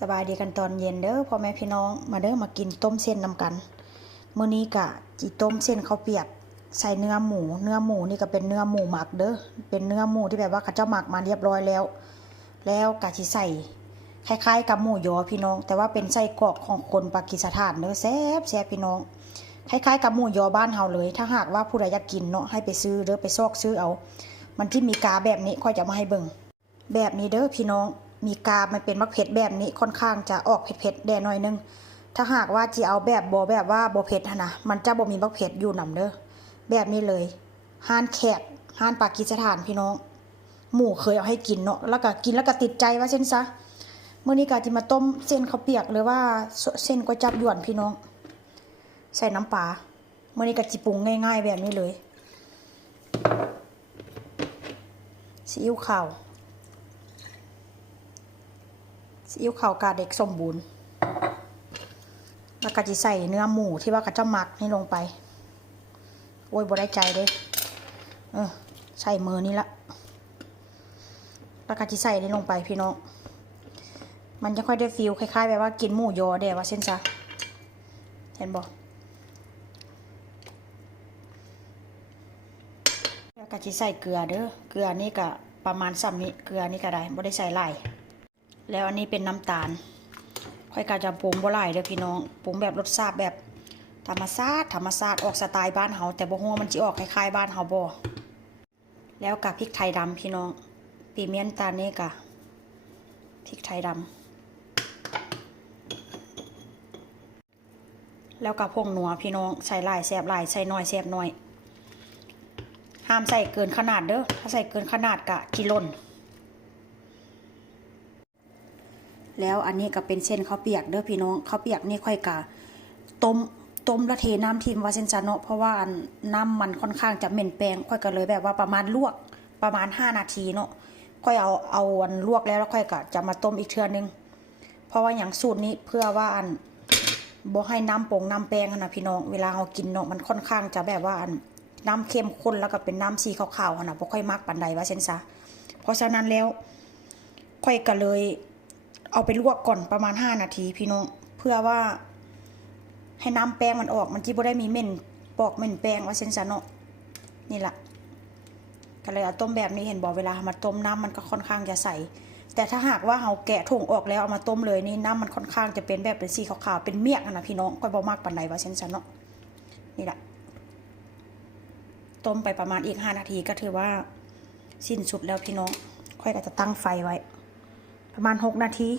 สบายดีกันตอนเย็นเด้อพ่อแม่พี่น้องมาเด้อมากินต้มเส้นนำกันมื้อนี้กะจีต้มเส้นข้าวเปียกใส่เนื้อหมูนี่ก็เป็นเนื้อหมูหมักเด้อเป็นเนื้อหมูที่แบบว่าเขาเจ้าหมักมาเรียบร้อยแล้วกะสิใส่คล้ายๆกับหมูยอพี่น้องแต่ว่าเป็นไส้กรอกของคนปากีสถานเด้อแซ่บพี่น้องคล้ายๆกับหมูยอบ้านเฮาเลยถ้าหากว่าผู้ใดอยากกินเนาะให้ไปซื้อเด้อไปซอกซื้อเอามันที่มีกาแบบนี้ค่อยจะมาให้เบิ่งแบบนี้เด้อพี่น้องมีกามันเป็นมักเผ็ดแบบนี้ค่อนข้างจะออกเผ็ดแดงหน่อยนึงถ้าหากว่าจะเอาแบบว่าบ่เผ็ดนะมันจะบ่มีมักเผ็ดอยู่นำเด้อแบบนี้เลยห้านแขกห้านปากีสถานพี่น้องหมู่เคยเอาให้กินเนาะแล้วก็กินแล้วก็ติดใจว่าเช่นซะเมื่อนี้ก็จะมาต้มเส้นข้าวเปียกหรือว่าเส้นก๋วยจั๊บหยวนพี่น้องใส่น้ำปลาเมื่อนี้ก็จิปรุงง่ายๆแบบนี้เลยซีอิ๊วขาวกาเด็กสมบูรณ์แล้วก็จะใส่เนื้อหมูที่ว่ากระเจ้าหมักนี่ลงไปโอ้ยบ่ได้ใจเด้ใส่มือนี่ละแล้วก็จะใส่นี่ลงไปพี่น้องมันจะค่อยได้ฟีลคล้ายๆแบบว่ากินหมูยอเด้ว่าเส้นซะเห็นบ่แล้วก็จะใส่เกลือเด้อเกลือนี่ก็ประมาณซ้ำนี้เกลือนี่ก็ได้บ่ได้ใส่หลายแล้วอันนี้เป็นน้ำตาลค่อยกาจะปรุงบ่หลายเด้อพี่น้องปรุงแบบรสชาติแบบธรรมชาติออกสไตล์บ้านเฮาแต่บ่ฮู้ว่ามันสิออกคล้ายๆบ้านเฮาบ่แล้วกับพริกไทยดำพี่น้องปีเมียนตานี่กะพริกไทยดำแล้วกับพงนัวพี่น้องใส่หลายแซ่บหลายใส่น้อยแซ่บน้อยห้ามใส่เกินขนาดเด้อถ้าใส่เกินขนาดกะกิโลนแล้วอันนี้ก็เป็นเส้นข้าวเปียกเด้อพี่น้องข้าวเปียกนี่ค่อยกะต้มแล้วเทน้ำทิมว่าเส้นซะเนาะเพราะว่าน้ำมันค่อนข้างจะเหม็นแปงค่อยก็เลยแบบว่าประมาณลวกประมาณ5 นาทีเนาะค่อยเอาอันลวกแล้วค่อยก็จะมาต้มอีกเทื่อนึงเพราะว่าอย่างสูตรนี้เพื่อว่าอันบ่ให้น้ำแป้งนะพี่น้องเวลาเรากินเนาะมันค่อนข้างจะแบบว่าอันน้ำเข้มข้นแล้วก็เป็นน้ำสีขาวๆนะบ่ค่อยมักปานใดว่าเส้นซะเพราะฉะนั้นแล้วค่อยก็เลยเอาไปลวกก่อนประมาณ5 นาทีพี่น้องเพื่อว่าให้น้ำแป้งมันออกมันจะบ่ได้มีเหม็นปอกเหม็นแป้งว่าเส้นซะเนาะนี่แหละก็เลยเอาต้มแบบนี้เห็นบอกเวลามาต้มน้ำมันก็ค่อนข้างจะใสแต่ถ้าหากว่าเราแกะถุงออกแล้วเอามาต้มเลยนี่น้ำมันค่อนข้างจะเป็นแบบเป็นสีขาวๆเป็นเมียกนะพี่น้องก็บ่มากปานใดว่าเส้นซะเนาะนี่แหละต้มไปประมาณอีก5 นาทีก็ถือว่าสิ้นสุดแล้วพี่น้องค่อยก็จะตั้งไฟไว้ประมาณ6 นาที